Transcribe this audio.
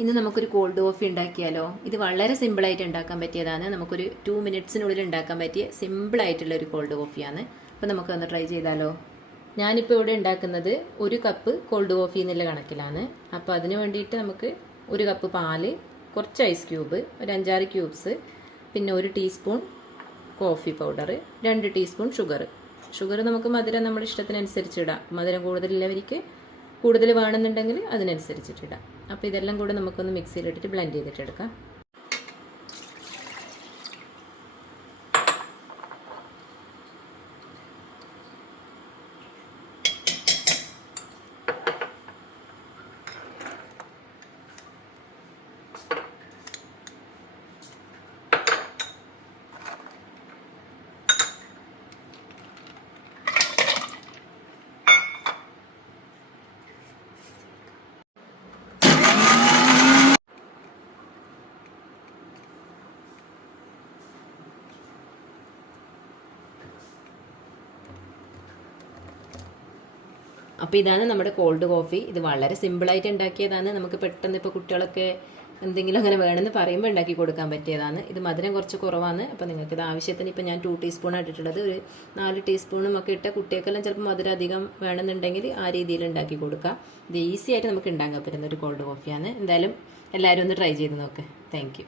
ഇന്ന് നമുക്കൊരു cold coffee ഉണ്ടാക്കിയാലോ. ഇത് വളരെ സിമ്പിളായിട്ട് ഉണ്ടാക്കാൻ പറ്റിയതാണ്. നമുക്കൊരു 2 മിനിറ്റ്സിനുള്ളിൽ ഉണ്ടാക്കാൻ പറ്റിയ സിമ്പിളായിട്ടുള്ള ഒരു കോൾഡ് കോഫിയാണ്. അപ്പോൾ നമുക്കൊന്ന് ട്രൈ ചെയ്താലോ. ഞാനിപ്പോൾ ഇവിടെ ഉണ്ടാക്കുന്നത് 1 കപ്പ് കോൾഡ് കോഫി എന്നുള്ള കണക്കിലാണ്. അപ്പോൾ അതിന് വേണ്ടിയിട്ട് നമുക്ക് 1 കപ്പ് പാല്, കുറച്ച് ഐസ് ക്യൂബ്, ഒരു 5-6 ക്യൂബ്സ്, പിന്നെ 1 teaspoon coffee powder, 2 teaspoon sugar നമുക്ക് മധുരം നമ്മുടെ ഇഷ്ടത്തിനനുസരിച്ച് ഇടാം. മധുരം കൂടുതലുള്ളവർക്ക് കൂടുതൽ വേണമെന്നുണ്ടെങ്കിൽ അതിനനുസരിച്ചിട്ടിടാം. അപ്പോൾ ഇതെല്ലാം കൂടെ നമുക്കൊന്ന് മിക്സിയിലിട്ടിട്ട് ബ്ലെൻഡ് ചെയ്തിട്ടെടുക്കാം. അപ്പോൾ ഇതാണ് നമ്മുടെ കോൾഡ് കോഫി. ഇത് വളരെ സിമ്പിളായിട്ട് ഉണ്ടാക്കിയതാണ്. നമുക്ക് പെട്ടെന്ന് ഇപ്പോൾ കുട്ടികളൊക്കെ എന്തെങ്കിലും അങ്ങനെ വേണമെന്ന് പറയുമ്പോൾ ഉണ്ടാക്കി കൊടുക്കാൻ പറ്റിയതാണ്. ഇത് മധുരം കുറച്ച് കുറവാണ്. അപ്പോൾ നിങ്ങൾക്ക് ഇത് ആവശ്യത്തിന് ഇപ്പോൾ ഞാൻ 2 ടീസ്പൂണാണ് ഇട്ടിട്ടുള്ളത്. ഒരു 4 ടീസ്പൂണും ഒക്കെ ഇട്ട കുട്ടികൾക്കെല്ലാം ചിലപ്പോൾ മധുരം അധികം വേണമെന്നുണ്ടെങ്കിൽ ആ രീതിയിൽ ഉണ്ടാക്കി കൊടുക്കാം. ഇത് ഈസി ആയിട്ട് നമുക്ക് ഉണ്ടാക്കാൻ പറ്റുന്ന ഒരു കോൾഡ് കോഫിയാണ്. എന്തായാലും എല്ലാവരും ഒന്ന് ട്രൈ ചെയ്ത് നോക്ക്. Thank you.